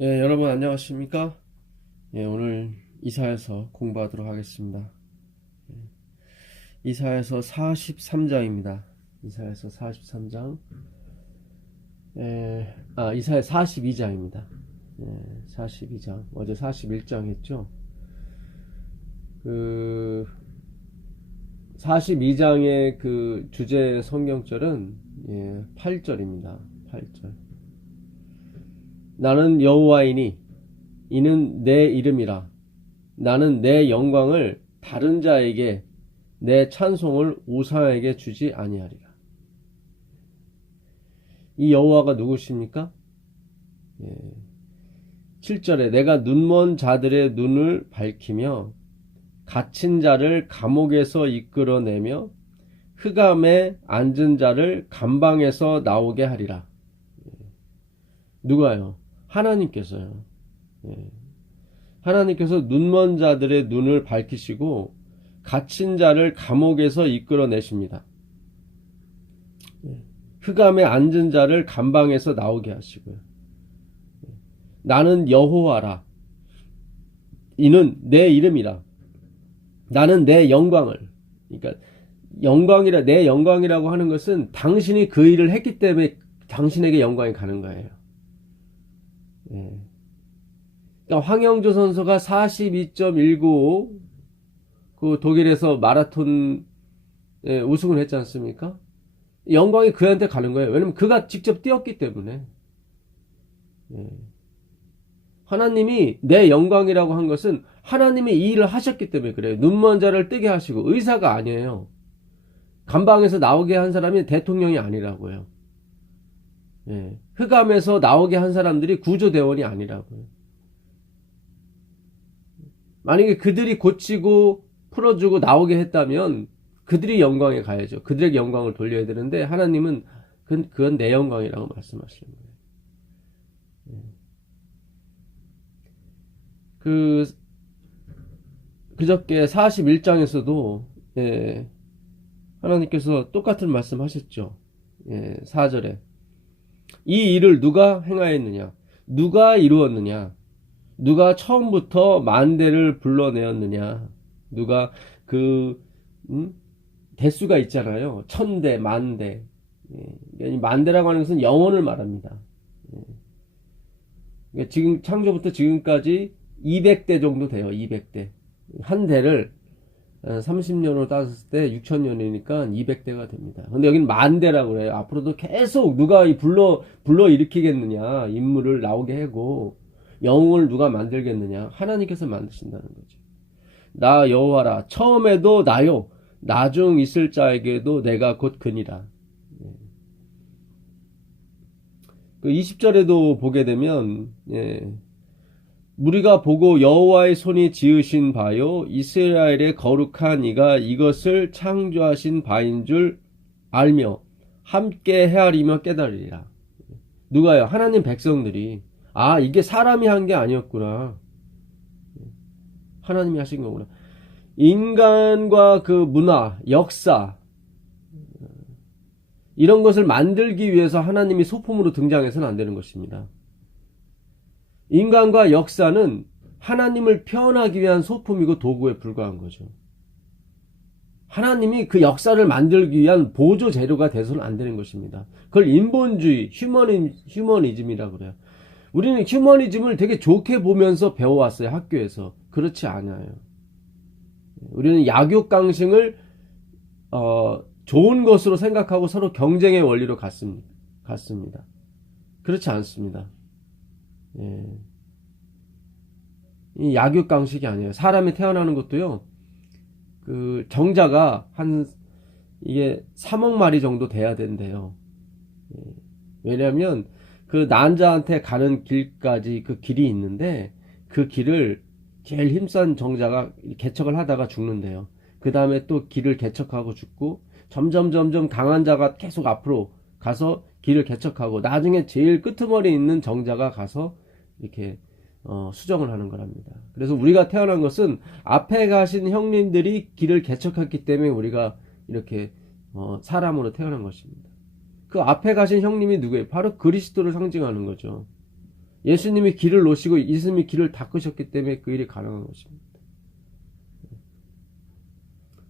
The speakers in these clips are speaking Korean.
예, 여러분 안녕하십니까? 예, 오늘 이사야서 공부하도록 하겠습니다. 이사야서 43장입니다. 이사야서 43장. 이사야 42장입니다. 예, 42장. 어제 41장 했죠? 42장의 그 주제 성경절은 8절입니다. 8절. 나는 여호와이니 이는 내 이름이라. 나는 내 영광을 다른 자에게 내 찬송을 우상에게 주지 아니하리라. 이 여호와가 누구십니까? 7절에 내가 눈먼 자들의 눈을 밝히며 갇힌 자를 감옥에서 이끌어내며 흑암에 앉은 자를 감방에서 나오게 하리라. 누가요? 하나님께서요. 하나님께서 눈먼 자들의 눈을 밝히시고 갇힌 자를 감옥에서 이끌어내십니다. 흑암에 앉은 자를 감방에서 나오게 하시고요. 나는 여호와라. 이는 내 이름이라. 나는 내 영광을. 그러니까 내 영광이라고 하는 것은 당신이 그 일을 했기 때문에 당신에게 영광이 가는 거예요. 그러니까 황영조 선수가 42.195 그 독일에서 마라톤 우승을 했지 않습니까? 영광이 그한테 가는 거예요. 왜냐면 그가 직접 뛰었기 때문에. 하나님이 내 영광이라고 한 것은 하나님이 이 일을 하셨기 때문에 그래요. 눈먼 자를 뜨게 하시고. 의사가 아니에요. 감방에서 나오게 한 사람이 대통령이 아니라고요. 흑암에서 나오게 한 사람들이 구조대원이 아니라고요. 만약에 그들이 고치고 풀어주고 나오게 했다면 그들이 영광에 가야죠. 그들에게 영광을 돌려야 되는데 하나님은 그건 내 영광이라고 말씀하시는 거예요. 그저께 41장에서도 하나님께서 똑같은 말씀 하셨죠. 4절에 이 일을 누가 행하였느냐? 누가 이루었느냐? 누가 처음부터 만대를 불러내었느냐? 누가 대수가 있잖아요. 천대, 만대. 만대라고 하는 것은 영혼을 말합니다. 그러니까 지금 창조부터 지금까지 200대 정도 돼요. 200대. 한 대를 30년으로 따졌을 때 6,000년이니까 200대가 됩니다. 근데 여기는 만대라고 그래요. 앞으로도 계속 누가 불러 일으키겠느냐? 인물을 나오게 하고 영웅을 누가 만들겠느냐? 하나님께서 만드신다는 거죠. 나 여호와라. 처음에도 나요. 나중 있을 자에게도 내가 곧 그니라. 그 20절에도 보게 되면 우리가 보고 여호와의 손이 지으신 바요 이스라엘의 거룩한 이가 이것을 창조하신 바인 줄 알며 함께 헤아리며 깨달으리라. 누가요? 하나님 백성들이 이게 사람이 한 게 아니었구나. 하나님이 하신 거구나. 인간과 그 문화, 역사 이런 것을 만들기 위해서 하나님이 소품으로 등장해서는 안 되는 것입니다. 인간과 역사는 하나님을 표현하기 위한 소품이고 도구에 불과한 거죠. 하나님이 그 역사를 만들기 위한 보조 재료가 돼서는 안 되는 것입니다. 그걸 인본주의, 휴머니즘이라고 그래요. 우리는 휴머니즘을 되게 좋게 보면서 배워왔어요. 학교에서. 그렇지 않아요. 우리는 약육강식을 좋은 것으로 생각하고 서로 경쟁의 원리로 갔습니다. 그렇지 않습니다. 이 약육강식이 아니에요. 사람이 태어나는 것도요. 그 정자가 이게 3억 마리 정도 돼야 된대요. 왜냐하면 그 난자한테 가는 길까지 그 길이 있는데 그 길을 제일 힘센 정자가 개척을 하다가 죽는데요. 그 다음에 또 길을 개척하고 죽고 점점 강한 자가 계속 앞으로 가서 길을 개척하고 나중에 제일 끄트머리 있는 정자가 가서 이렇게 수정을 하는 거랍니다. 그래서 우리가 태어난 것은 앞에 가신 형님들이 길을 개척했기 때문에 우리가 이렇게 사람으로 태어난 것입니다. 그 앞에 가신 형님이 누구예요? 바로 그리스도를 상징하는 거죠. 예수님이 길을 놓으시고 예수님이 길을 닦으셨기 때문에 그 일이 가능한 것입니다.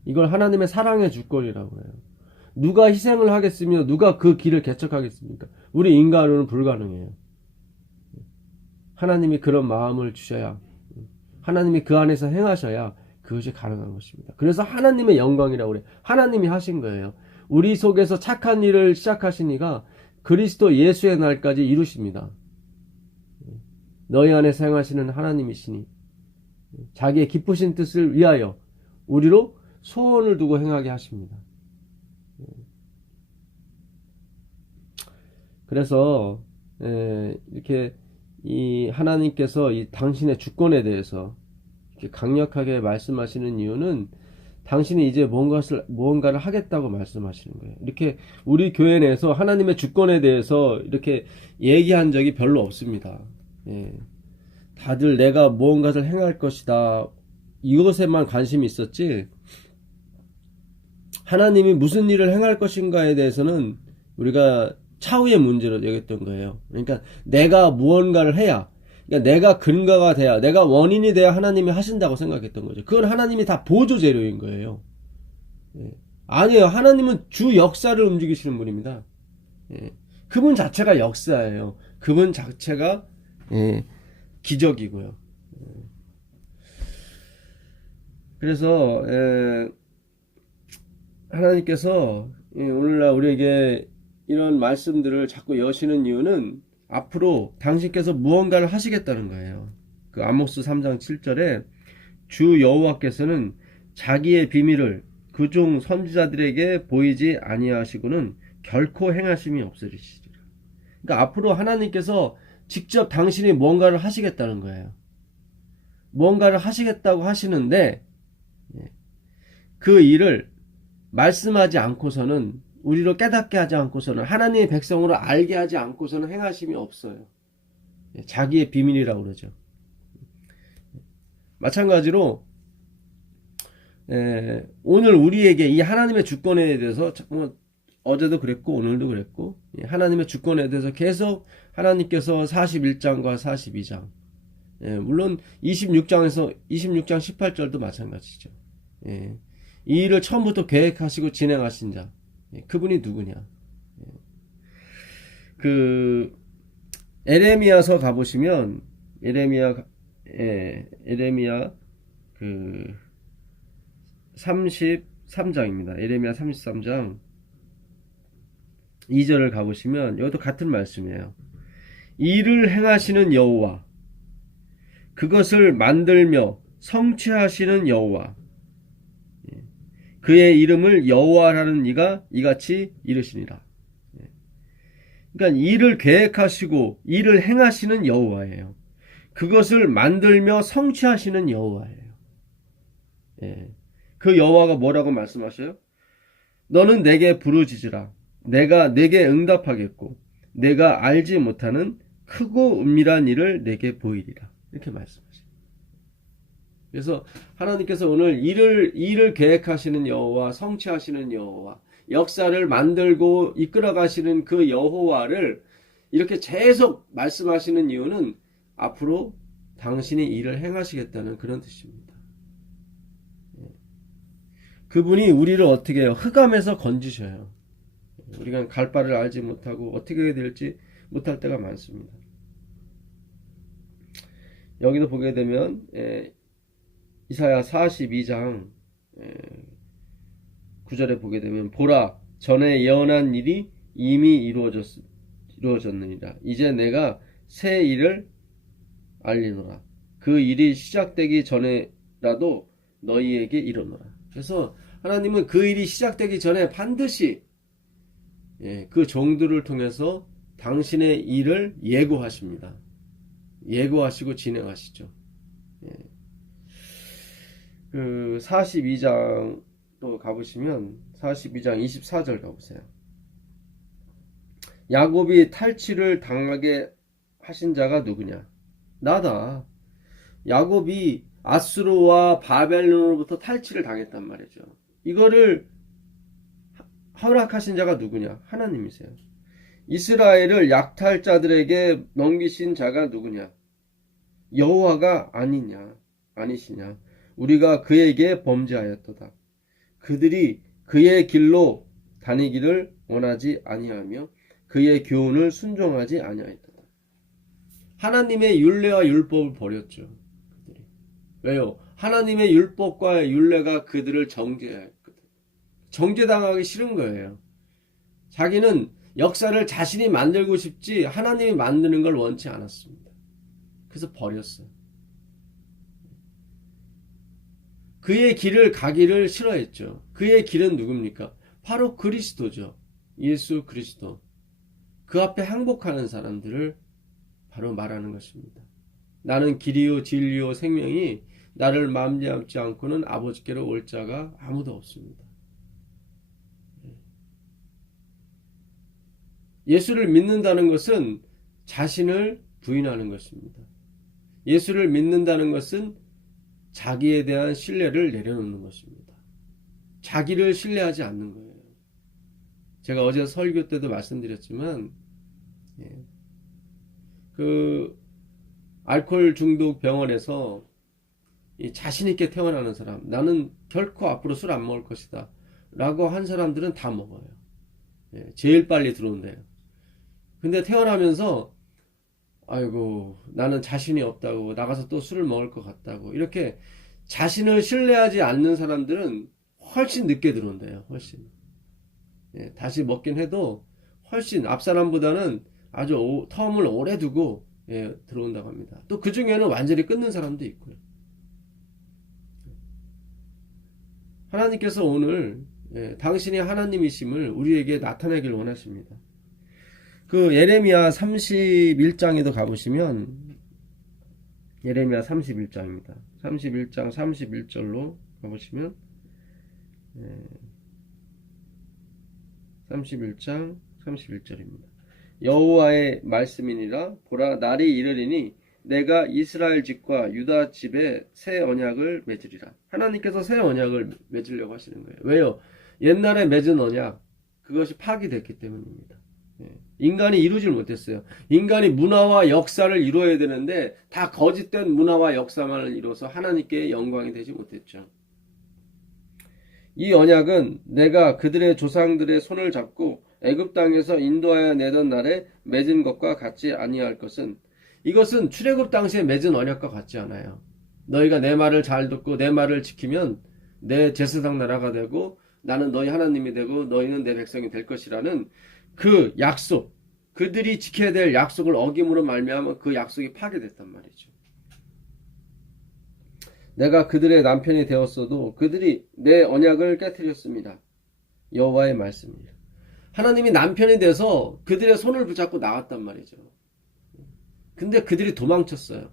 이걸 하나님의 사랑의 주권이라고 해요. 누가 희생을 하겠으며 누가 그 길을 개척하겠습니까? 우리 인간으로는 불가능해요. 하나님이 그런 마음을 주셔야, 하나님이 그 안에서 행하셔야 그것이 가능한 것입니다. 그래서 하나님의 영광이라고 그래요. 하나님이 하신 거예요. 우리 속에서 착한 일을 시작하신 이가 그리스도 예수의 날까지 이루십니다. 너희 안에서 행하시는 하나님이시니 자기의 기쁘신 뜻을 위하여 우리로 소원을 두고 행하게 하십니다. 그래서 이렇게 이 하나님께서 이 당신의 주권에 대해서 이렇게 강력하게 말씀하시는 이유는 당신이 이제 무언가를 하겠다고 말씀하시는 거예요. 이렇게 우리 교회 내에서 하나님의 주권에 대해서 이렇게 얘기한 적이 별로 없습니다. 다들 내가 무언가를 행할 것이다, 이것에만 관심이 있었지, 하나님이 무슨 일을 행할 것인가에 대해서는 우리가 차후의 문제로 여겼던 거예요. 그러니까 내가 무언가를 해야, 그러니까 내가 근거가 돼야, 내가 원인이 돼야 하나님이 하신다고 생각했던 거죠. 그건 하나님이 다 보조 재료인 거예요. 아니에요. 하나님은 주 역사를 움직이시는 분입니다. 그분 자체가 역사예요. 그분 자체가 기적이고요. 그래서 하나님께서 오늘날 우리에게 이런 말씀들을 자꾸 여시는 이유는 앞으로 당신께서 무언가를 하시겠다는 거예요. 그 아모스 3장 7절에 주 여호와께서는 자기의 비밀을 그중 선지자들에게 보이지 아니하시고는 결코 행하심이 없으시리라. 그러니까 앞으로 하나님께서 직접 당신이 뭔가를 하시겠다는 거예요. 뭔가를 하시겠다고 하시는데 그 일을 말씀하지 않고서는, 우리로 깨닫게 하지 않고서는, 하나님의 백성으로 알게 하지 않고서는 행하심이 없어요. 자기의 비밀이라고 그러죠. 마찬가지로 오늘 우리에게 이 하나님의 주권에 대해서 어제도 그랬고 오늘도 그랬고, 하나님의 주권에 대해서 계속 하나님께서 41장과 42장, 물론 26장 18절도 마찬가지죠. 이 일을 처음부터 계획하시고 진행하신 자, 그분이 누구냐? 그 에레미야서 가보시면 에레미야 그 33장입니다. 에레미야 33장 2절을 가보시면 이것도 같은 말씀이에요. 일을 행하시는 여호와, 그것을 만들며 성취하시는 여호와, 그의 이름을 여호와라는 이가 이같이 이르시니라. 그러니까 일을 계획하시고 일을 행하시는 여호와예요. 그것을 만들며 성취하시는 여호와예요. 그 여호와가 뭐라고 말씀하셔요? 너는 내게 부르짖으라. 내가 내게 응답하겠고 내가 알지 못하는 크고 은밀한 일을 내게 보이리라. 이렇게 말씀하셔요. 그래서 하나님께서 오늘 일을 계획하시는 여호와, 성취하시는 여호와, 역사를 만들고 이끌어 가시는 그 여호와를 이렇게 계속 말씀하시는 이유는 앞으로 당신이 일을 행하시겠다는 그런 뜻입니다. 그분이 우리를 어떻게 해요? 흑암에서 건지셔요. 우리가 갈 바를 알지 못하고 어떻게 해야 될지 못할 때가 많습니다. 여기도 보게 되면 이사야 42장 9절에 보게 되면 보라, 전에 예언한 일이 이미 이루어졌느니라. 이제 내가 새 일을 알리노라. 그 일이 시작되기 전에라도 너희에게 이르노라. 그래서 하나님은 그 일이 시작되기 전에 반드시 그 종들을 통해서 당신의 일을 예고하십니다. 예고하시고 진행하시죠. 그 42장 또 가보시면 42장 24절 가보세요. 야곱이 탈취를 당하게 하신 자가 누구냐? 나다. 야곱이 아수르와 바벨론으로부터 탈취를 당했단 말이죠. 이거를 허락하신 자가 누구냐? 하나님이세요. 이스라엘을 약탈자들에게 넘기신 자가 누구냐? 여호와가 아니시냐? 우리가 그에게 범죄하였도다. 그들이 그의 길로 다니기를 원하지 아니하며 그의 교훈을 순종하지 아니하였도다. 하나님의 율례와 율법을 버렸죠. 그들이. 왜요? 하나님의 율법과 율례가 그들을 정죄했거든. 정죄당하기 싫은 거예요. 자기는 역사를 자신이 만들고 싶지 하나님이 만드는 걸 원치 않았습니다. 그래서 버렸어요. 그의 길을 가기를 싫어했죠. 그의 길은 누굽니까? 바로 그리스도죠. 예수 그리스도. 그 앞에 항복하는 사람들을 바로 말하는 것입니다. 나는 길이요 진리요 생명이 나를 맘잡지 않고는 아버지께로 올 자가 아무도 없습니다. 예수를 믿는다는 것은 자신을 부인하는 것입니다. 예수를 믿는다는 것은 자기에 대한 신뢰를 내려놓는 것입니다. 자기를 신뢰하지 않는 거예요. 제가 어제 설교 때도 말씀드렸지만 그 알코올 중독 병원에서 자신 있게 태어나는 사람, 나는 결코 앞으로 술 안 먹을 것이다 라고 한 사람들은 다 먹어요. 제일 빨리 들어온대요. 근데 태어나면서 아이고 나는 자신이 없다고, 나가서 또 술을 먹을 것 같다고, 이렇게 자신을 신뢰하지 않는 사람들은 훨씬 늦게 들어온대요. 훨씬. 다시 먹긴 해도 훨씬 앞 사람보다는 아주 텀을 오래 두고 들어온다고 합니다. 또 그 중에는 완전히 끊는 사람도 있고요. 하나님께서 오늘 당신이 하나님이심을 우리에게 나타내길 원하십니다. 그 예레미야 31장에도 가보시면, 예레미야 31장입니다. 31장 31절로 가보시면 31장 31절입니다. 여호와의 말씀이니라. 보라, 날이 이르리니 내가 이스라엘 집과 유다 집에 새 언약을 맺으리라. 하나님께서 새 언약을 맺으려고 하시는 거예요. 왜요? 옛날에 맺은 언약, 그것이 파기됐기 때문입니다. 인간이 이루질 못했어요. 인간이 문화와 역사를 이루어야 되는데 다 거짓된 문화와 역사만을 이루어서 하나님께 영광이 되지 못했죠. 이 언약은 내가 그들의 조상들의 손을 잡고 애굽 땅에서 인도하여 내던 날에 맺은 것과 같지 아니할 것은, 이것은 출애굽 당시에 맺은 언약과 같지 않아요. 너희가 내 말을 잘 듣고 내 말을 지키면 내 제사장 나라가 되고 나는 너희 하나님이 되고 너희는 내 백성이 될 것이라는 그 약속, 그들이 지켜야 될 약속을 어김으로 말미암아 그 약속이 파괴됐단 말이죠. 내가 그들의 남편이 되었어도 그들이 내 언약을 깨뜨렸습니다. 여호와의 말씀입니다. 하나님이 남편이 돼서 그들의 손을 붙잡고 나갔단 말이죠. 근데 그들이 도망쳤어요.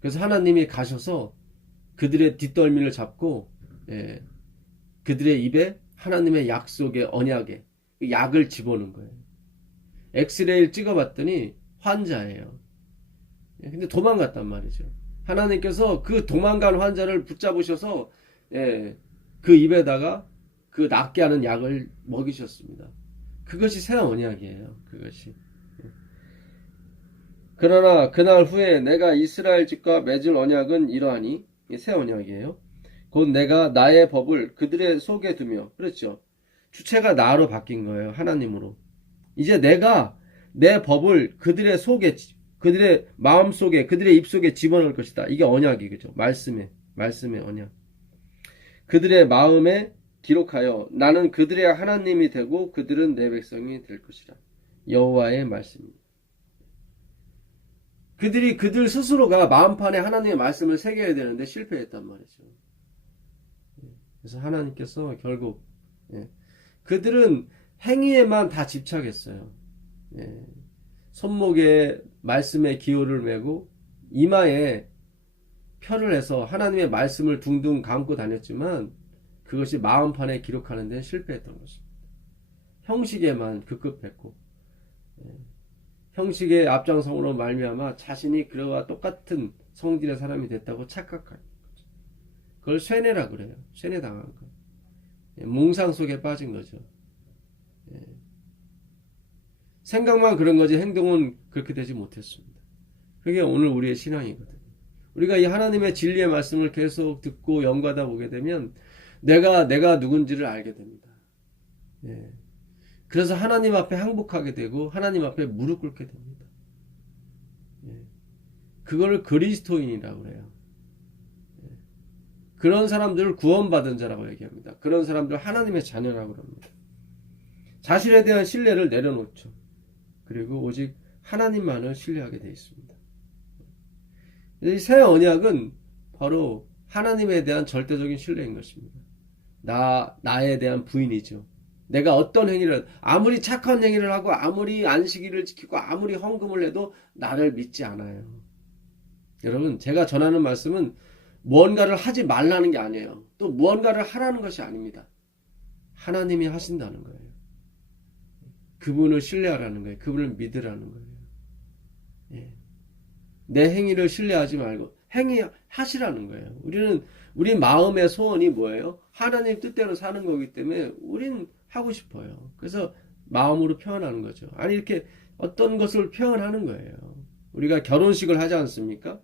그래서 하나님이 가셔서 그들의 뒷덜미를 잡고 그들의 입에 하나님의 약속의 언약에 약을 집어넣은 거예요. 엑스레이를 찍어봤더니 환자예요. 근데 도망갔단 말이죠. 하나님께서 그 도망간 환자를 붙잡으셔서 그 입에다가 그 낫게 하는 약을 먹이셨습니다. 그것이 새 언약이에요. 그것이. 그러나 그날 후에 내가 이스라엘 집과 맺을 언약은 이러하니, 새 언약이에요. 곧 내가 나의 법을 그들의 속에 두며, 그렇죠. 주체가 나로 바뀐 거예요. 하나님으로. 이제 내가 내 법을 그들의 속에, 그들의 마음 속에, 그들의 입 속에 집어넣을 것이다. 이게 언약이, 그죠? 말씀의 언약. 그들의 마음에 기록하여 나는 그들의 하나님이 되고 그들은 내 백성이 될 것이라. 여호와의 말씀입니다. 그들이 그들 스스로가 마음판에 하나님의 말씀을 새겨야 되는데 실패했단 말이죠. 그래서 하나님께서 결국 그들은 행위에만 다 집착했어요. 손목에 말씀의 기호를 메고 이마에 표를 해서 하나님의 말씀을 둥둥 감고 다녔지만 그것이 마음판에 기록하는 데는 실패했던 것입니다. 형식에만 급급했고 형식의 앞장성으로 말미암아 자신이 그와 똑같은 성질의 사람이 됐다고 착각한 거죠. 그걸 쇠뇌라 그래요. 쇠뇌당한 거. 몽상 속에 빠진 거죠. 생각만 그런 거지 행동은 그렇게 되지 못했습니다. 그게 오늘 우리의 신앙이거든요. 우리가 이 하나님의 진리의 말씀을 계속 듣고 연구하다 보게 되면 내가 누군지를 알게 됩니다. 예. 그래서 하나님 앞에 항복하게 되고 하나님 앞에 무릎 꿇게 됩니다. 예. 그걸 그리스도인이라고 그래요. 예. 그런 사람들을 구원받은 자라고 얘기합니다. 그런 사람들 하나님의 자녀라고 합니다. 자신에 대한 신뢰를 내려놓죠. 그리고 오직 하나님만을 신뢰하게 되어 있습니다. 이 새 언약은 바로 하나님에 대한 절대적인 신뢰인 것입니다. 나에 대한 부인이죠. 내가 어떤 행위를, 아무리 착한 행위를 하고, 아무리 안식일을 지키고, 아무리 헌금을 해도 나를 믿지 않아요. 여러분, 제가 전하는 말씀은 무언가를 하지 말라는 게 아니에요. 또 무언가를 하라는 것이 아닙니다. 하나님이 하신다는 거예요. 그분을 신뢰하라는 거예요. 그분을 믿으라는 거예요. 예. 내 행위를 신뢰하지 말고 행위하시라는 거예요. 우리 마음의 소원이 뭐예요? 하나님 뜻대로 사는 거기 때문에 우린 하고 싶어요. 그래서 마음으로 표현하는 거죠. 아니 이렇게 어떤 것을 표현하는 거예요. 우리가 결혼식을 하지 않습니까?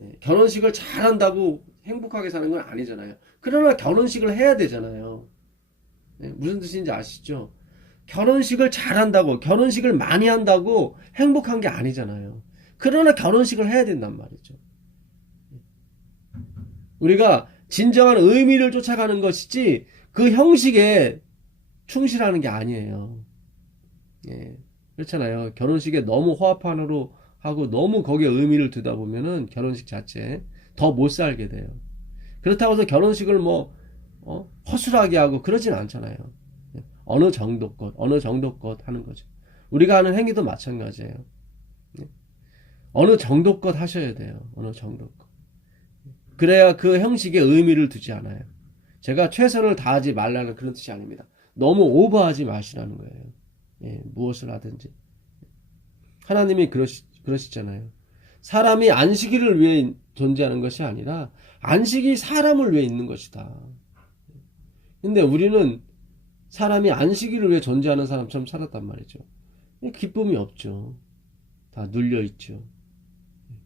예. 결혼식을 잘한다고 행복하게 사는 건 아니잖아요. 그러나 결혼식을 해야 되잖아요. 예. 무슨 뜻인지 아시죠? 결혼식을 잘한다고, 결혼식을 많이 한다고 행복한 게 아니잖아요. 그러나 결혼식을 해야 된단 말이죠. 우리가 진정한 의미를 쫓아가는 것이지 그 형식에 충실하는 게 아니에요. 예, 그렇잖아요. 결혼식에 너무 호화판으로 하고 너무 거기에 의미를 두다 보면은 결혼식 자체에 더 못 살게 돼요. 그렇다고 해서 결혼식을 허술하게 하고 그러진 않잖아요. 어느 정도 것 하는 거죠. 우리가 하는 행위도 마찬가지예요. 어느 정도 것 하셔야 돼요. 어느 정도 것. 그래야 그 형식에 의미를 두지 않아요. 제가 최선을 다하지 말라는 그런 뜻이 아닙니다. 너무 오버하지 마시라는 거예요. 예, 무엇을 하든지. 하나님이 그러시잖아요. 사람이 안식일을 위해 존재하는 것이 아니라 안식이 사람을 위해 있는 것이다. 근데 우리는 사람이 안식일을 위해 존재하는 사람처럼 살았단 말이죠. 기쁨이 없죠. 다 눌려있죠.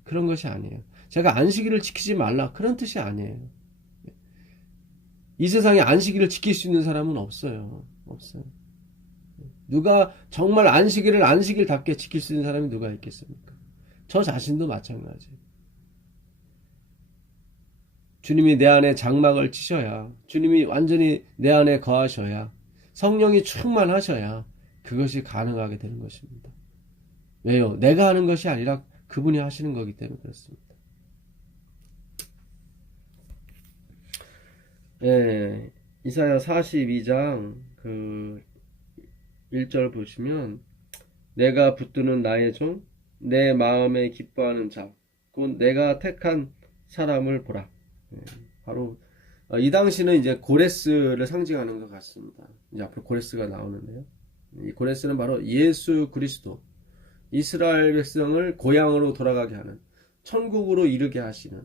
그런 것이 아니에요. 제가 안식일을 지키지 말라 그런 뜻이 아니에요. 이 세상에 안식일을 지킬 수 있는 사람은 없어요. 없어요. 누가 정말 안식일을 안식일답게 지킬 수 있는 사람이 누가 있겠습니까? 저 자신도 마찬가지예요. 주님이 내 안에 장막을 치셔야, 주님이 완전히 내 안에 거하셔야, 성령이 충만하셔야 그것이 가능하게 되는 것입니다. 왜요? 내가 하는 것이 아니라 그분이 하시는 거기 때문에 그렇습니다. 예, 이사야 42장 1절 보시면 내가 붙드는 나의 종, 내 마음에 기뻐하는 자, 곧 내가 택한 사람을 보라. 예, 바로 이 당시는 이제 고레스를 상징하는 것 같습니다. 이제 앞으로 고레스가 나오는데요. 이 고레스는 바로 예수 그리스도, 이스라엘 백성을 고향으로 돌아가게 하는, 천국으로 이르게 하시는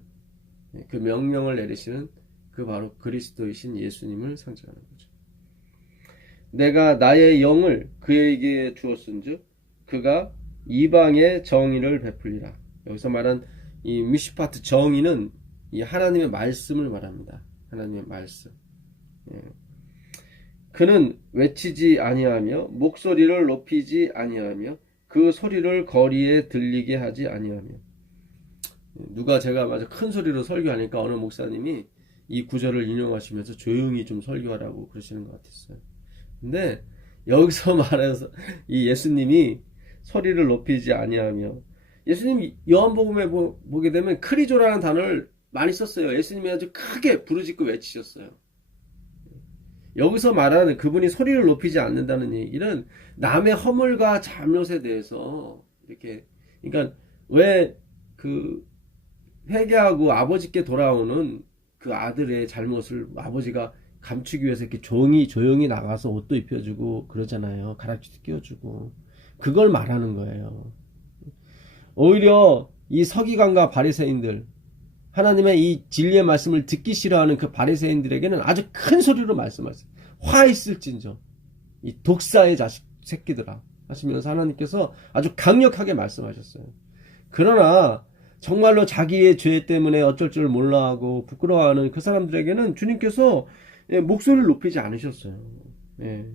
그 명령을 내리시는 그 바로 그리스도이신 예수님을 상징하는 거죠. 내가 나의 영을 그에게 주었은즉 그가 이방의 정의를 베풀리라. 여기서 말한 이 미시파트 정의는 이 하나님의 말씀을 말합니다. 하나님의 말씀. 예. 그는 외치지 아니하며 목소리를 높이지 아니하며 그 소리를 거리에 들리게 하지 아니하며. 누가 제가 맞아 큰 소리로 설교하니까 어느 목사님이 이 구절을 인용하시면서 조용히 좀 설교하라고 그러시는 것 같았어요. 근데 여기서 말해서 이 예수님이 소리를 높이지 아니하며, 예수님 요한복음에 보게 되면 크리조라는 단어를 많이 썼어요. 예수님이 아주 크게 부르짖고 외치셨어요. 여기서 말하는 그분이 소리를 높이지 않는다는 얘기는 남의 허물과 잘못에 대해서 이렇게, 그러니까 왜 회개하고 아버지께 돌아오는 그 아들의 잘못을 아버지가 감추기 위해서 이렇게 조용히 나가서 옷도 입혀주고 그러잖아요. 가락지도 끼워주고. 그걸 말하는 거예요. 오히려 이 서기관과 바리새인들, 하나님의 이 진리의 말씀을 듣기 싫어하는 그 바리새인들에게는 아주 큰 소리로 말씀하세요. 화 있을진저, 이 독사의 새끼들아, 하시면서 하나님께서 아주 강력하게 말씀하셨어요. 그러나 정말로 자기의 죄 때문에 어쩔 줄 몰라하고 부끄러워하는 그 사람들에게는 주님께서 목소리를 높이지 않으셨어요. 예,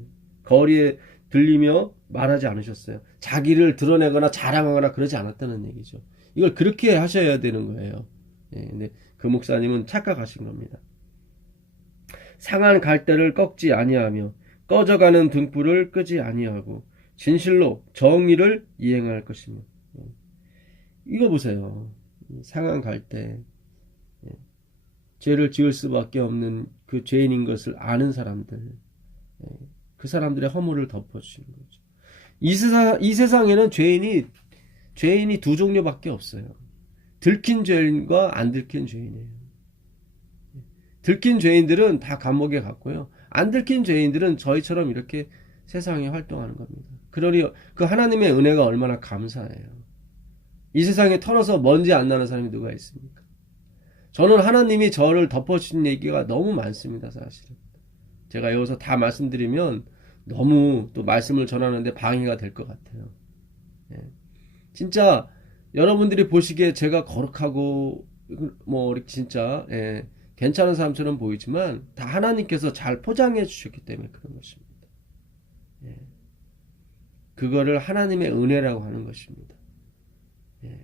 거리에 들리며 말하지 않으셨어요. 자기를 드러내거나 자랑하거나 그러지 않았다는 얘기죠. 이걸 그렇게 하셔야 되는 거예요. 예, 근데 그 목사님은 착각하신 겁니다. 상한 갈대를 꺾지 아니하며 꺼져가는 등불을 끄지 아니하고 진실로 정의를 이행할 것이며. 이거 보세요. 상한 갈대, 죄를 지을 수밖에 없는 그 죄인인 것을 아는 사람들, 그 사람들의 허물을 덮어주시는 거죠. 이 세상에는 죄인이 두 종류밖에 없어요. 들킨 죄인과 안 들킨 죄인이에요. 들킨 죄인들은 다 감옥에 갔고요. 안 들킨 죄인들은 저희처럼 이렇게 세상에 활동하는 겁니다. 그러니 그 하나님의 은혜가 얼마나 감사해요. 이 세상에 털어서 먼지 안 나는 사람이 누가 있습니까? 저는 하나님이 저를 덮어주신 얘기가 너무 많습니다, 사실은. 제가 여기서 다 말씀드리면 너무 또 말씀을 전하는데 방해가 될 것 같아요. 예. 진짜 여러분들이 보시기에 제가 거룩하고 뭐 진짜 괜찮은 사람처럼 보이지만 다 하나님께서 잘 포장해 주셨기 때문에 그런 것입니다. 예. 그거를 하나님의 은혜라고 하는 것입니다. 예.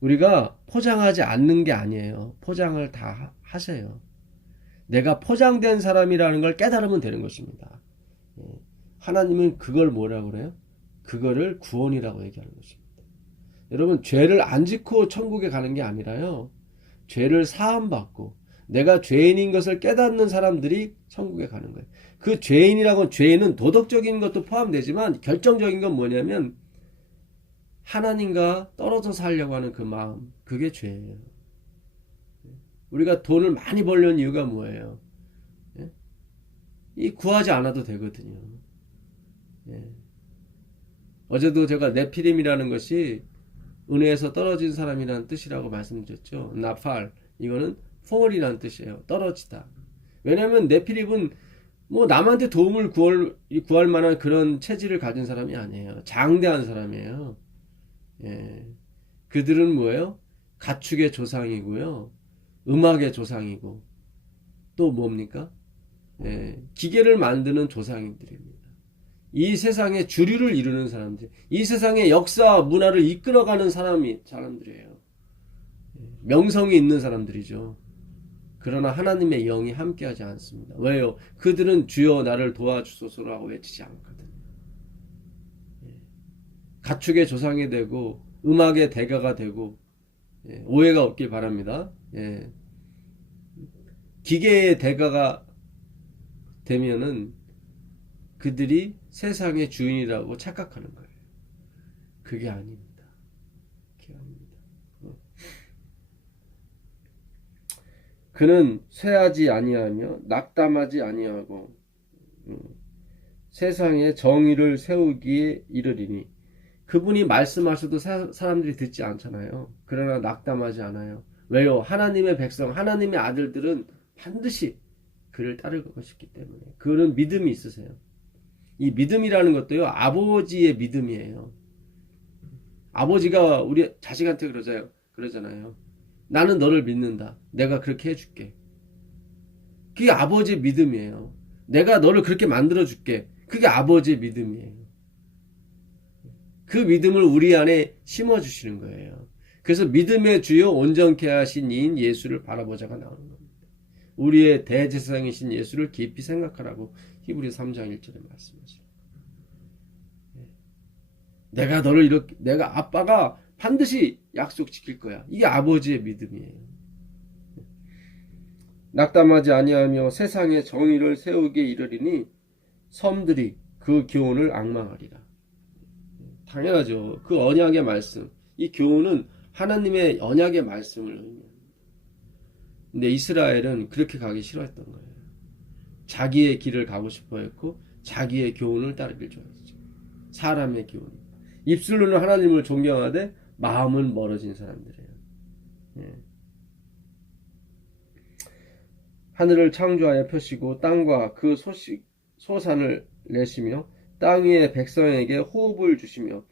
우리가 포장하지 않는 게 아니에요. 포장을 다 하세요. 내가 포장된 사람이라는 걸 깨달으면 되는 것입니다. 예. 하나님은 그걸 뭐라고 그래요? 그거를 구원이라고 얘기하는 것입니다. 여러분, 죄를 안 짓고 천국에 가는 게 아니라요. 죄를 사함받고 내가 죄인인 것을 깨닫는 사람들이 천국에 가는 거예요. 그 죄인이라고 죄는 도덕적인 것도 포함되지만 결정적인 건 뭐냐면 하나님과 떨어져 살려고 하는 그 마음, 그게 죄예요. 우리가 돈을 많이 벌려는 이유가 뭐예요? 이 구하지 않아도 되거든요. 어제도 제가 네피림이라는 것이 은혜에서 떨어진 사람이라는 뜻이라고 말씀드렸죠. 나팔, 이거는 폴이라는 뜻이에요. 떨어지다. 왜냐하면 네피림은 뭐 남한테 도움을 구할 만한 그런 체질을 가진 사람이 아니에요. 장대한 사람이에요. 예. 그들은 뭐예요? 가축의 조상이고요. 음악의 조상이고 또 뭡니까? 기계를 만드는 조상들입니다. 이 세상의 주류를 이루는 사람들, 이 세상의 역사와 문화를 이끌어가는 사람들이에요. 명성이 있는 사람들이죠. 그러나 하나님의 영이 함께하지 않습니다. 왜요? 그들은 주여 나를 도와주소서라고 외치지 않거든요. 가축의 조상이 되고 음악의 대가가 되고 오해가 없길 바랍니다. 기계의 대가가 되면은 그들이 세상의 주인이라고 착각하는 거예요. 그게 아닙니다. 그게 아닙니다. 그는 쇠하지 아니하며 낙담하지 아니하고 세상에 정의를 세우기에 이르리니. 그분이 말씀하셔도 사람들이 듣지 않잖아요. 그러나 낙담하지 않아요. 왜요? 하나님의 백성, 하나님의 아들들은 반드시 그를 따를 것이기 때문에. 그는 믿음이 있으세요. 이 믿음이라는 것도요, 아버지의 믿음이에요. 아버지가 우리 자식한테 그러잖아요. 나는 너를 믿는다. 내가 그렇게 해줄게. 그게 아버지의 믿음이에요. 내가 너를 그렇게 만들어줄게. 그게 아버지의 믿음이에요. 그 믿음을 우리 안에 심어주시는 거예요. 그래서 믿음의 주요 온전케 하신 이인 예수를 바라보자가 나오는 겁니다. 우리의 대제사장이신 예수를 깊이 생각하라고 히브리서 3장 1절에 말씀하시죠. 내가 너를 이렇게, 내가 아빠가 반드시 약속 지킬 거야. 이게 아버지의 믿음이에요. 낙담하지 아니하며 세상의 정의를 세우게 이르리니 섬들이 그 교훈을 앙망하리라. 당연하죠. 그 언약의 말씀, 이 교훈은 하나님의 언약의 말씀을 의미합니다. 근데 이스라엘은 그렇게 가기 싫어했던 거예요. 자기의 길을 가고 싶어 했고 자기의 교훈을 따르길 좋아했죠. 사람의 교훈. 입술로는 하나님을 존경하되 마음은 멀어진 사람들이에요. 하늘을 창조하여 펴시고 땅과 그 소산을 내시며 땅 위의 백성에게 호흡을 주시며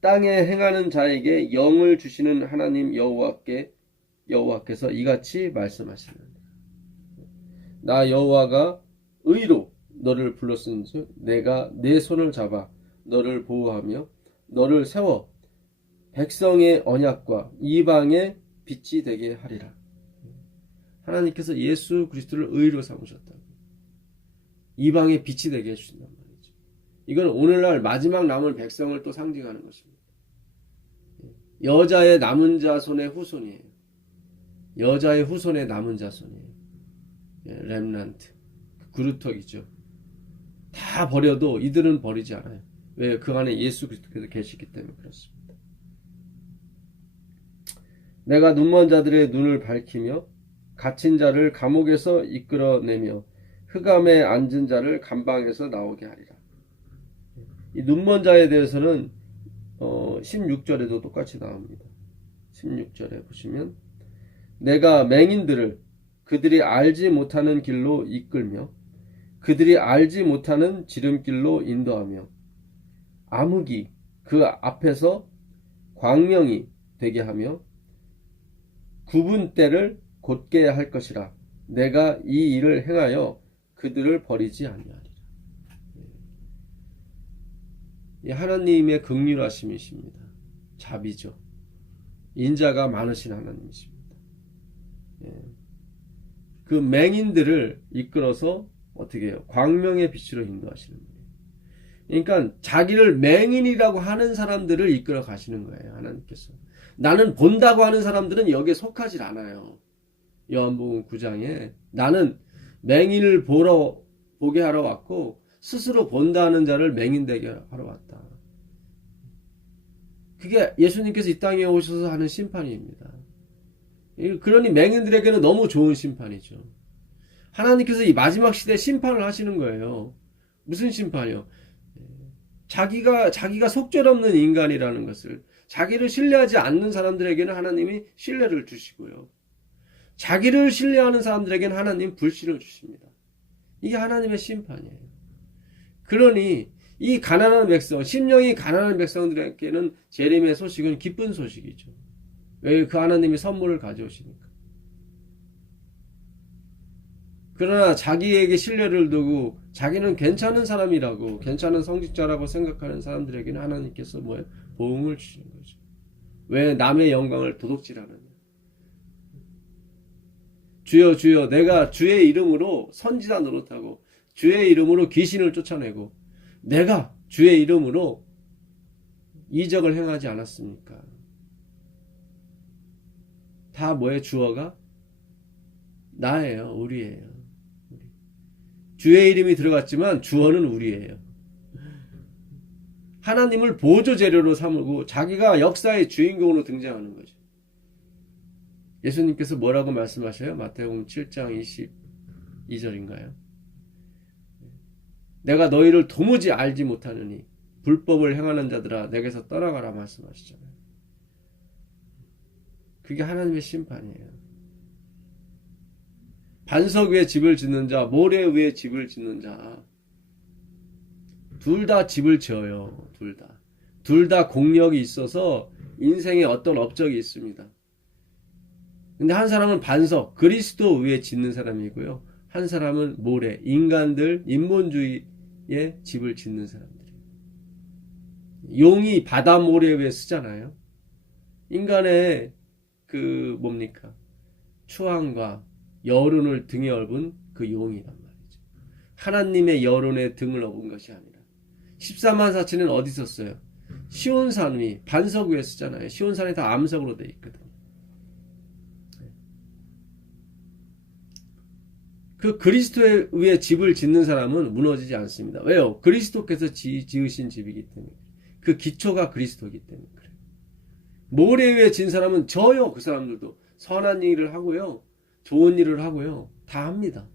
땅에 행하는 자에게 영을 주시는 하나님 여호와께서 이같이 말씀하시느니라. 나 여호와가 의로 너를 불렀은즉 내가 내 손을 잡아 너를 보호하며 너를 세워 백성의 언약과 이방의 빛이 되게 하리라. 하나님께서 예수 그리스도를 의로 삼으셨다고. 이방의 빛이 되게 해주신단 말이죠. 이건 오늘날 마지막 남은 백성을 또 상징하는 것입니다. 여자의 남은 자손의 후손이에요. 여자의 후손의 남은 자손이에요. 렘넌트, 그루터기죠. 다 버려도 이들은 버리지 않아요. 왜? 그 안에 예수 그리스도께서 계시기 때문에 그렇습니다. 내가 눈먼 자들의 눈을 밝히며 갇힌 자를 감옥에서 이끌어내며 흑암에 앉은 자를 감방에서 나오게 하리라. 이 눈먼 자에 대해서는 16절에도 똑같이 나옵니다. 16절에 보시면 내가 맹인들을 그들이 알지 못하는 길로 이끌며 그들이 알지 못하는 지름길로 인도하며 암흑이 그 앞에서 광명이 되게 하며 구분 때를 곧게 할 것이라. 내가 이 일을 행하여 그들을 버리지 아니하리라. 하나님의 긍휼하심이십니다. 자비죠. 인자가 많으신 하나님이십니다. 그 맹인들을 이끌어서 어떻게 해요? 광명의 빛으로 인도하시는 거예요. 그러니까 자기를 맹인이라고 하는 사람들을 이끌어 가시는 거예요. 하나님께서. 나는 본다고 하는 사람들은 여기에 속하지 않아요. 요한복음 9장에 나는 맹인을 보게 하러 왔고 스스로 본다는 자를 맹인되게 하러 왔다. 그게 예수님께서 이 땅에 오셔서 하는 심판입니다. 그러니 맹인들에게는 너무 좋은 심판이죠. 하나님께서 이 마지막 시대에 심판을 하시는 거예요. 무슨 심판이요? 자기가 속절없는 인간이라는 것을, 자기를 신뢰하지 않는 사람들에게는 하나님이 신뢰를 주시고요. 자기를 신뢰하는 사람들에게는 하나님 불신을 주십니다. 이게 하나님의 심판이에요. 그러니 이 가난한 백성, 심령이 가난한 백성들에게는 재림의 소식은 기쁜 소식이죠. 왜? 그 하나님이 선물을 가져오시니까. 그러나 자기에게 신뢰를 두고 자기는 괜찮은 사람이라고, 괜찮은 성직자라고 생각하는 사람들에게는 하나님께서 뭐예요? 보응을 주시는 거죠. 왜? 남의 영광을 도둑질하느냐. 주여 주여, 내가 주의 이름으로 선지자 노릇하고 주의 이름으로 귀신을 쫓아내고 내가 주의 이름으로 이적을 행하지 않았습니까? 다 뭐예요? 주어가? 나예요. 우리예요. 주의 이름이 들어갔지만 주어는 우리예요. 하나님을 보조 재료로 삼고 자기가 역사의 주인공으로 등장하는 거죠. 예수님께서 뭐라고 말씀하셔요? 마태복음 7장 22절인가요? 내가 너희를 도무지 알지 못하느니 불법을 행하는 자들아 내게서 떠나가라 말씀하시잖아요. 그게 하나님의 심판이에요. 반석 위에 집을 짓는 자, 모래 위에 집을 짓는 자, 둘 다 집을 지어요. 둘 다 공력이 있어서 인생에 어떤 업적이 있습니다. 근데 한 사람은 반석, 그리스도 위에 짓는 사람이고요. 한 사람은 모래, 인간들, 인본주의의 집을 짓는 사람들이에요. 용이 바다 모래 위에 쓰잖아요. 인간의 추앙과 여론을 등에 업은 그 용이란 말이죠. 하나님의 여론의 등을 업은 것이 아니라 14만 사치는 어디 있었어요? 시온산 위, 반석 위에 쓰잖아요. 시온산이 다 암석으로 되어 있거든요. 그 그리스도에 위에 집을 짓는 사람은 무너지지 않습니다. 왜요? 그리스도께서 지으신 집이기 때문에. 그 기초가 그리스도이기 때문에 그래요. 모래 위에 진 사람은 저요. 그 사람들도 선한 일을 하고요. 좋은 일을 하고요. 다 합니다.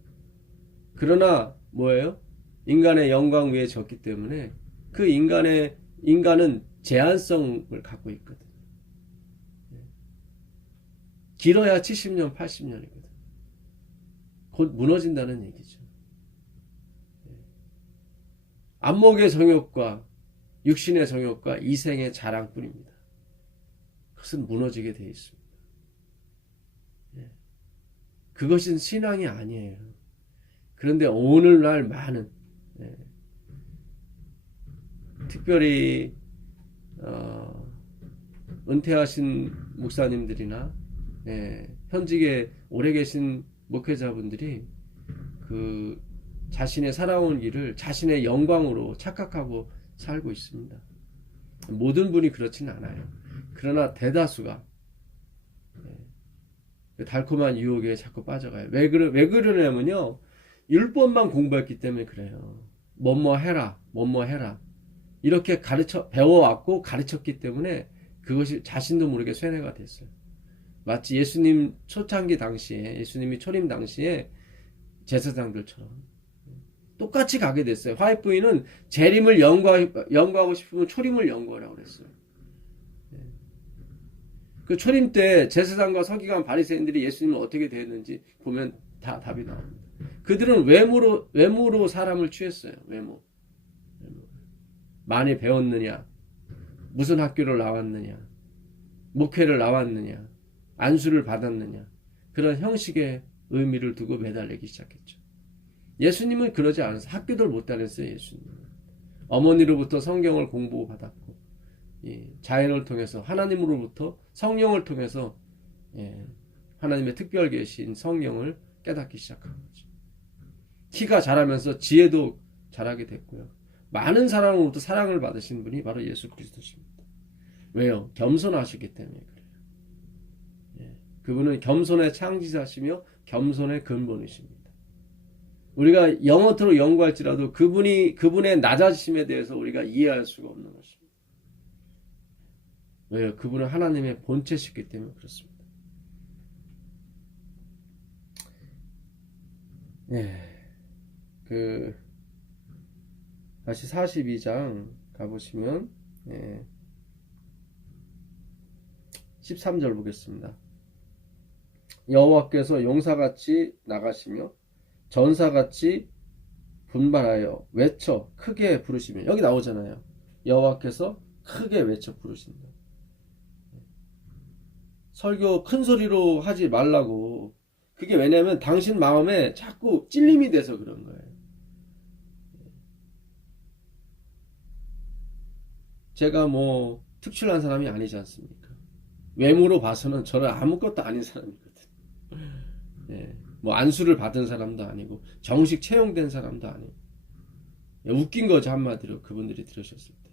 그러나 뭐예요? 인간의 영광 위에 졌기 때문에 그 인간은 제한성을 갖고 있거든요. 길어야 70년, 80년이거든요. 곧 무너진다는 얘기죠. 안목의 성욕과 육신의 성욕과 이생의 자랑뿐입니다. 그것은 무너지게 되어 있습니다. 그것은 신앙이 아니에요. 그런데 오늘날 많은 특별히 은퇴하신 목사님들이나 현직에 오래 계신 목회자분들이 그 자신의 살아온 길을 자신의 영광으로 착각하고 살고 있습니다. 모든 분이 그렇지는 않아요. 그러나 대다수가 달콤한 유혹에 자꾸 빠져가요. 왜 그러냐면요. 율법만 공부했기 때문에 그래요. 뭐뭐 해라, 뭐뭐 해라. 이렇게 배워왔고 가르쳤기 때문에 그것이 자신도 모르게 쇠뇌가 됐어요. 마치 예수님 초창기 당시에, 예수님이 초림 당시에 제사장들처럼 똑같이 가게 됐어요. 화이트부인은 재림을 연구하고 싶으면 초림을 연구하라고 그랬어요. 그 초림 때 제사장과 서기관 바리새인들이 예수님을 어떻게 대했는지 보면 다 답이 나옵니다. 그들은 외모로 사람을 취했어요. 외모. 많이 배웠느냐, 무슨 학교를 나왔느냐, 목회를 나왔느냐, 안수를 받았느냐, 그런 형식의 의미를 두고 매달리기 시작했죠. 예수님은 그러지 않았어요. 학교들 못 다녔어요. 예수님은 어머니로부터 성경을 공부받았고 자연을 통해서 하나님으로부터 성령을 통해서 하나님의 특별 계신 성령을 깨닫기 시작한 거죠. 키가 자라면서 지혜도 자라게 됐고요. 많은 사람으로부터 사랑을 받으신 분이 바로 예수 그리스도십니다. 왜요? 겸손하시기 때문에 그래요. 그분은 겸손의 창시자시며 겸손의 근본이십니다. 우리가 영어로 연구할지라도 그분의 낮아지심에 대해서 우리가 이해할 수가 없는 것입니다. 왜요? 그분은 하나님의 본체시기 때문에 그렇습니다. 다시 42장 가보시면 13절 보겠습니다. 여호와께서 용사같이 나가시며 전사같이 분발하여 외쳐 크게 부르시면, 여기 나오잖아요. 여호와께서 크게 외쳐 부르신다. 설교 큰 소리로 하지 말라고. 그게 왜냐면 당신 마음에 자꾸 찔림이 돼서 그런 거예요. 제가 뭐 특출난 사람이 아니지 않습니까? 외모로 봐서는 저는 아무것도 아닌 사람이거든. 뭐 안수를 받은 사람도 아니고 정식 채용된 사람도 아니고 웃긴 거죠. 한마디로 그분들이 들으셨을 때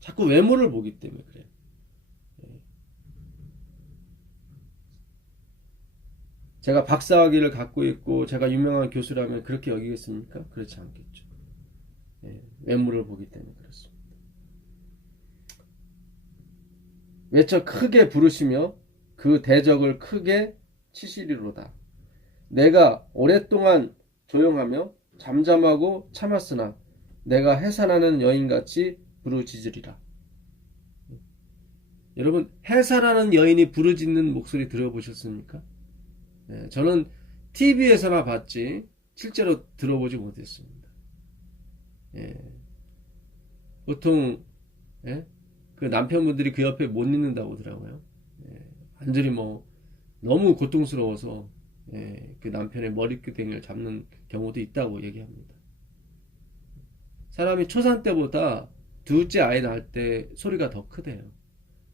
자꾸 외모를 보기 때문에 그래요. 제가 박사학위를 갖고 있고 제가 유명한 교수라면 그렇게 여기겠습니까? 그렇지 않겠죠. 외모를 보기 때문에 그렇습니다. 외쳐 크게 부르시며 그 대적을 크게 치시리로다. 내가 오랫동안 조용하며 잠잠하고 참았으나 내가 해산하는 여인같이 부르짖으리라. 여러분, 해산하는 여인이 부르짖는 목소리 들어보셨습니까? 저는 TV에서나 봤지 실제로 들어보지 못했습니다. 보통 그 남편분들이 그 옆에 못 있는다고 하더라고요. 완전히 뭐 너무 고통스러워서 그 남편의 머리끄댕이를 잡는 경우도 있다고 얘기합니다. 사람이 초산 때보다 둘째 아이 낳을 때 소리가 더 크대요.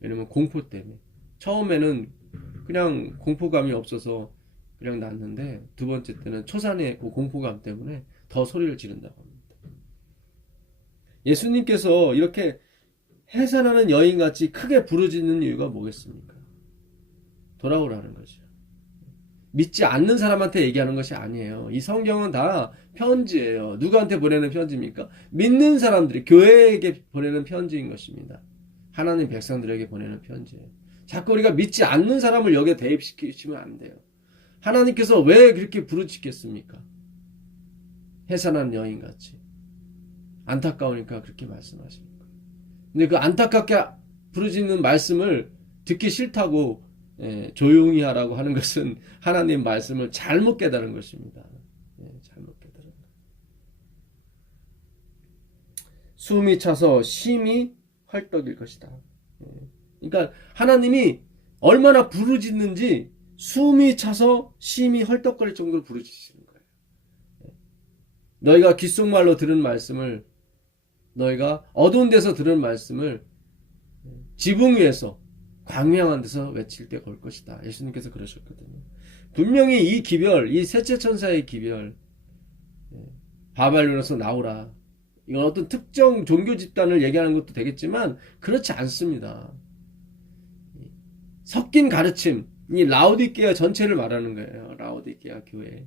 왜냐면 공포 때문에. 처음에는 그냥 공포감이 없어서 그냥 낳는데 두 번째 때는 초산의 그 공포감 때문에 더 소리를 지른다고 합니다. 예수님께서 이렇게 해산하는 여인같이 크게 부르짖는 이유가 뭐겠습니까? 돌아오라는 거죠. 믿지 않는 사람한테 얘기하는 것이 아니에요. 이 성경은 다 편지예요. 누구한테 보내는 편지입니까? 믿는 사람들이 교회에게 보내는 편지인 것입니다. 하나님 백성들에게 보내는 편지예요. 자꾸 우리가 믿지 않는 사람을 여기에 대입시키시면 안 돼요. 하나님께서 왜 그렇게 부르짖겠습니까? 해산한 여인같이. 안타까우니까 그렇게 말씀하시는 거예요. 근데 그 안타깝게 부르짖는 말씀을 듣기 싫다고 조용히 하라고 하는 것은 하나님 말씀을 잘못 깨달은 것입니다. 잘못 깨달은 것. 숨이 차서 심히 헐떡일 것이다. 그러니까 하나님이 얼마나 부르짖는지 숨이 차서 심히 헐떡거릴 정도로 부르짖으시는 거예요. 너희가 귓속말로 들은 말씀을, 너희가 어두운 데서 들은 말씀을 지붕 위에서 광명한 데서 외칠 때가 올 것이다. 예수님께서 그러셨거든요. 분명히 이 기별, 이 셋째 천사의 기별, 바벨론에서 나오라, 이건 어떤 특정 종교 집단을 얘기하는 것도 되겠지만 그렇지 않습니다. 섞인 가르침, 이 라오디게아 전체를 말하는 거예요. 라오디게아 교회.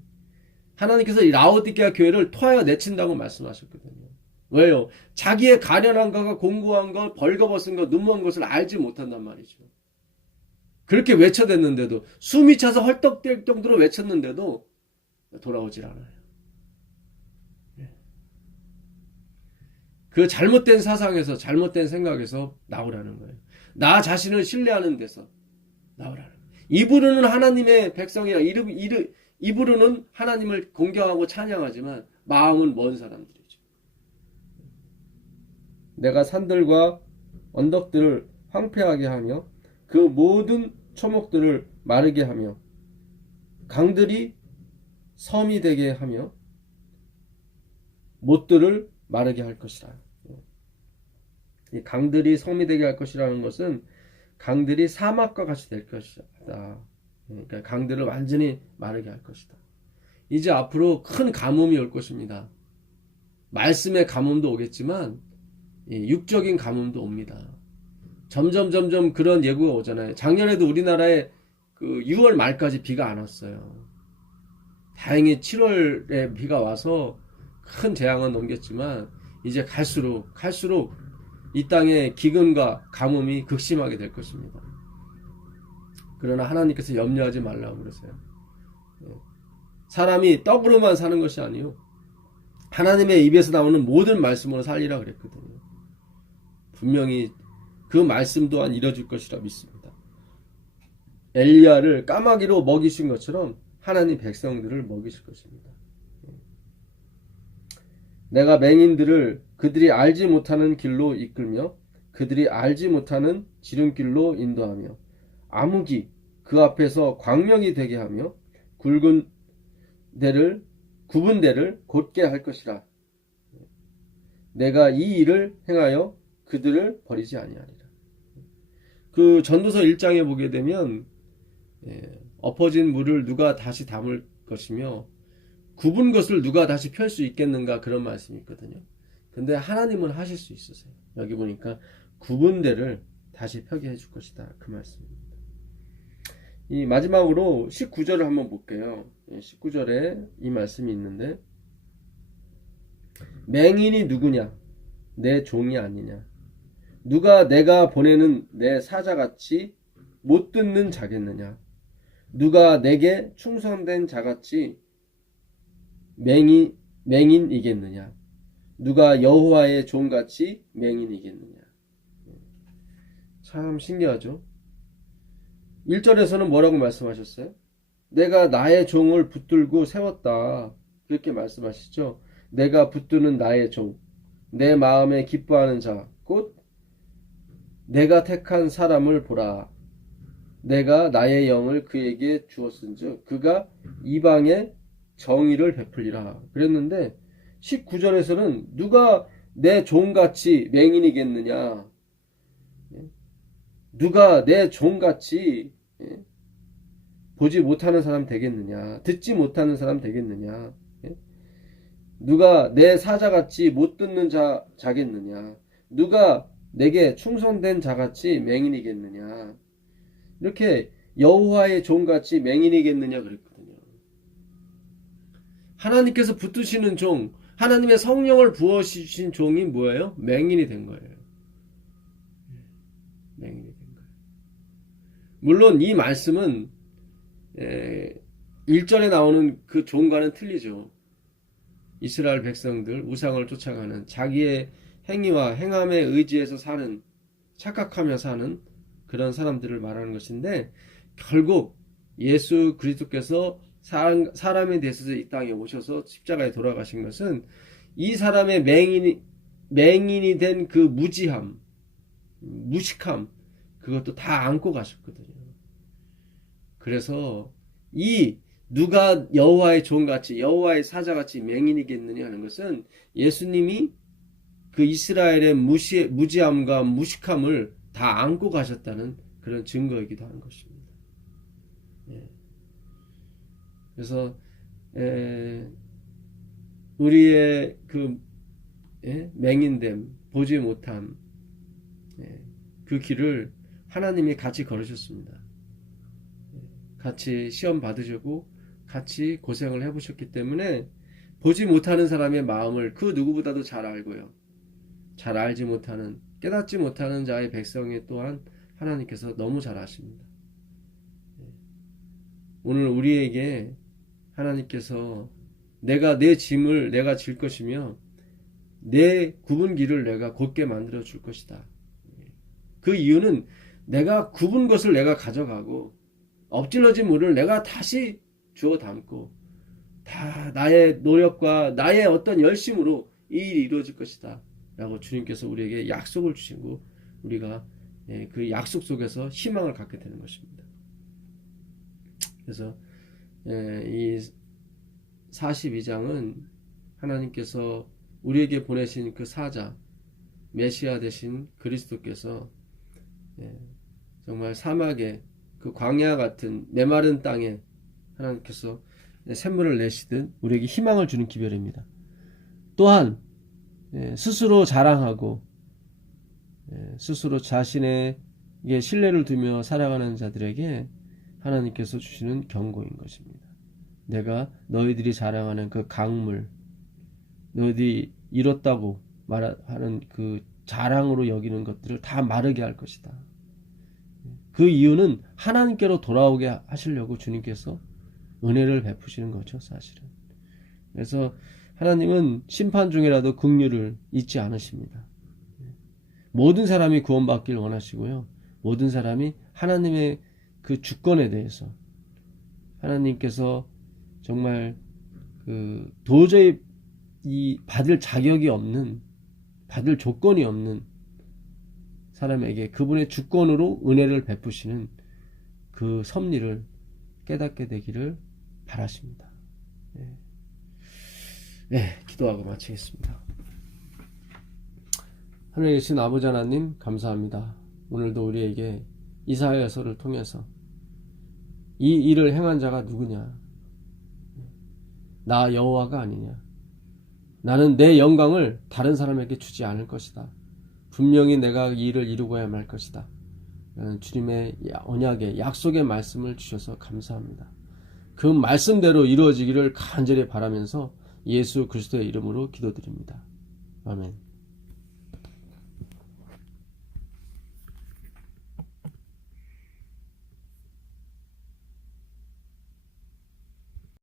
하나님께서 이 라오디게아 교회를 토하여 내친다고 말씀하셨거든요. 왜요? 자기의 가련한 것과 공고한 것, 벌거벗은 것, 눈먼 것을 알지 못한단 말이죠. 그렇게 외쳐댔는데도, 숨이 차서 헐떡댈 정도로 외쳤는데도 돌아오질 않아요. 그 잘못된 사상에서, 잘못된 생각에서 나오라는 거예요. 나 자신을 신뢰하는 데서 나오라는 거예요. 입으로는 하나님의 백성이라, 입으로는 하나님을 공경하고 찬양하지만 마음은 먼 사람들이죠. 내가 산들과 언덕들을 황폐하게 하며 그 모든 초목들을 마르게 하며 강들이 섬이 되게 하며 못들을 마르게 할 것이라. 이 강들이 섬이 되게 할 것이라는 것은 강들이 사막과 같이 될 것이다. 그러니까 강들을 완전히 마르게 할 것이다. 이제 앞으로 큰 가뭄이 올 것입니다. 말씀의 가뭄도 오겠지만 육적인 가뭄도 옵니다. 점점 그런 예고가 오잖아요. 작년에도 우리나라에 그 6월 말까지 비가 안 왔어요. 다행히 7월에 비가 와서 큰 재앙은 넘겼지만 이제 갈수록 이 땅의 기근과 가뭄이 극심하게 될 것입니다. 그러나 하나님께서 염려하지 말라고 그러세요. 사람이 떡으로만 사는 것이 아니요, 하나님의 입에서 나오는 모든 말씀으로 살리라 그랬거든요. 분명히 그 말씀 또한 이뤄질 것이라 믿습니다. 엘리야를 까마귀로 먹이신 것처럼 하나님 백성들을 먹이실 것입니다. 내가 맹인들을 그들이 알지 못하는 길로 이끌며 그들이 알지 못하는 지름길로 인도하며 암흑이 그 앞에서 광명이 되게 하며 굵은 굽은 데를 곧게 할 것이라. 내가 이 일을 행하여 그들을 버리지 아니하리라. 그 전도서 1장에 보게 되면 엎어진 물을 누가 다시 담을 것이며 굽은 것을 누가 다시 펼 수 있겠는가, 그런 말씀이 있거든요. 근데 하나님은 하실 수 있으세요. 여기 보니까 굽은 데를 다시 펴게 해줄 것이다, 그 말씀입니다. 이 마지막으로 19절을 한번 볼게요. 19절에 이 말씀이 있는데, 맹인이 누구냐? 내 종이 아니냐? 누가 내가 보내는 내 사자같이 못 듣는 자겠느냐? 누가 내게 충성된 자같이 맹인이겠느냐? 누가 여호와의 종같이 맹인이겠느냐? 참 신기하죠? 1절에서는 뭐라고 말씀하셨어요? 내가 나의 종을 붙들고 세웠다, 그렇게 말씀하시죠. 내가 붙드는 나의 종, 내 마음에 기뻐하는 자, 곧 내가 택한 사람을 보라. 내가 나의 영을 그에게 주었은즉 그가 이방에 정의를 베풀리라 그랬는데, 19절에서는 누가 내 종같이 맹인이겠느냐? 누가 내 종같이 보지 못하는 사람 되겠느냐? 듣지 못하는 사람 되겠느냐? 누가 내 사자같이 못 듣는 자겠느냐? 누가 내게 충성된 자같이 맹인이겠느냐? 이렇게 여호와의 종같이 맹인이겠느냐 그랬거든요. 하나님께서 붙드시는 종, 하나님의 성령을 부어주신 종이 뭐예요? 맹인이 된 거예요. 맹인이 된 거예요. 물론 이 말씀은 1절에 나오는 그 종과는 틀리죠. 이스라엘 백성들, 우상을 쫓아가는, 자기의 행위와 행함에 의지해서 사는, 착각하며 사는 그런 사람들을 말하는 것인데, 결국 예수 그리스도께서 사람에 대해서 이 땅에 오셔서 십자가에 돌아가신 것은 이 사람의 맹인이 된 그 무지함, 무식함, 그것도 다 안고 가셨거든요. 그래서 이 누가 여호와의 종같이 여호와의 사자같이 맹인이겠느냐 하는 것은 예수님이 그 이스라엘의 무지함과 무식함을 다 안고 가셨다는 그런 증거이기도 하는 것입니다. 예. 그래서 우리의 그 맹인됨, 보지 못함, 그 길을 하나님이 같이 걸으셨습니다. 같이 시험 받으시고 같이 고생을 해보셨기 때문에 보지 못하는 사람의 마음을 그 누구보다도 잘 알고요. 잘 알지 못하는, 깨닫지 못하는 자의 백성에 또한 하나님께서 너무 잘 아십니다. 오늘 우리에게 하나님께서 내가 내 짐을 내가 질 것이며 내 굽은 길을 내가 곧게 만들어 줄 것이다. 그 이유는 내가 굽은 것을 내가 가져가고 엎질러진 물을 내가 다시 주워 담고 다 나의 노력과 나의 어떤 열심으로 이 일이 이루어질 것이다 라고 주님께서 우리에게 약속을 주시고 우리가 그 약속 속에서 희망을 갖게 되는 것입니다. 그래서 이 42장은 하나님께서 우리에게 보내신 그 사자 메시아 되신 그리스도께서 정말 사막에 그 광야 같은 메마른 땅에 하나님께서 샘물을 내시듯 우리에게 희망을 주는 기별입니다. 또한 스스로 자랑하고 스스로 자신에게 신뢰를 두며 살아가는 자들에게 하나님께서 주시는 경고인 것입니다. 내가 너희들이 자랑하는 그 강물, 너희들이 이뤘다고 말하는 그 자랑으로 여기는 것들을 다 마르게 할 것이다. 그 이유는 하나님께로 돌아오게 하시려고 주님께서 은혜를 베푸시는 거죠, 사실은. 그래서 하나님은 심판 중이라도 긍휼을 잊지 않으십니다. 모든 사람이 구원받기를 원하시고요. 모든 사람이 하나님의 그 주권에 대해서 하나님께서 정말 그 도저히 이 받을 자격이 없는, 받을 조건이 없는 사람에게 그분의 주권으로 은혜를 베푸시는 그 섭리를 깨닫게 되기를 바라십니다. 기도하고 마치겠습니다. 하늘에 계신 아버지 하나님 감사합니다. 오늘도 우리에게 이사야서를 통해서 이 일을 행한 자가 누구냐? 나 여호와가 아니냐? 나는 내 영광을 다른 사람에게 주지 않을 것이다. 분명히 내가 이 일을 이루고야 말 것이다. 라는 주님의 언약의 약속의 말씀을 주셔서 감사합니다. 그 말씀대로 이루어지기를 간절히 바라면서 예수 그리스도의 이름으로 기도드립니다. 아멘.